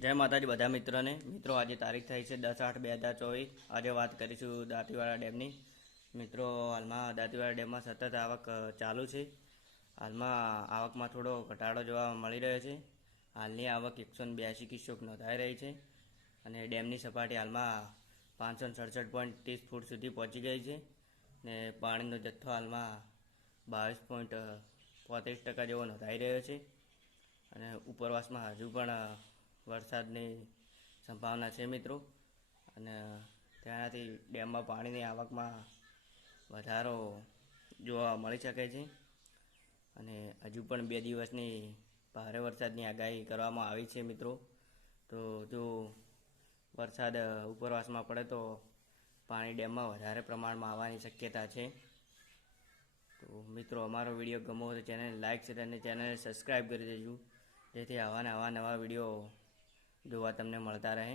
જય માતાજી બધા મિત્રોને. મિત્રો, આજે તારીખ થઈ છે દસ આઠ બે હજાર ચોવીસ. આજે વાત કરીશું દાંતીવાડા ડેમની. મિત્રો, હાલમાં દાંતીવાડા ડેમમાં સતત આવક ચાલુ છે. હાલમાં આવકમાં થોડો ઘટાડો જોવા મળી રહ્યો છે. હાલની આવક એકસો બ્યાસી કિસ્સોક નોંધાઈ રહી છે અને ડેમની સપાટી હાલમાં પાંચસો સડસઠ પોઈન્ટ ત્રીસ ફૂટ સુધી પહોંચી ગઈ છે ને પાણીનો જથ્થો હાલમાં બાવીસ પોઈન્ટ પોત્રીસ ટકા જેવો નોંધાઈ રહ્યો છે. અને ઉપરવાસમાં હજુ પણ વરસાદની સંભાવના છે મિત્રો. અને તેનાથી ડેમમાં પાણીની આવકમાં વધારો જોવા મળી શકે છે. અને હજુ પણ બે દિવસની ભારે વરસાદની આગાહી કરવામાં આવી છે મિત્રો. તો જો વરસાદ ઉપરવાસમાં પડે તો પાણી ડેમમાં વધારે પ્રમાણમાં આવવાની શક્યતા છે. તો મિત્રો, અમારો વીડિયો ગમો હોય તો ચેનલ લાઇક છે અને ચેનલને સબસ્ક્રાઈબ કરી દેજો. જેથી આવા ને આવા નવા વીડિયો જોવા તમને મળતા રહે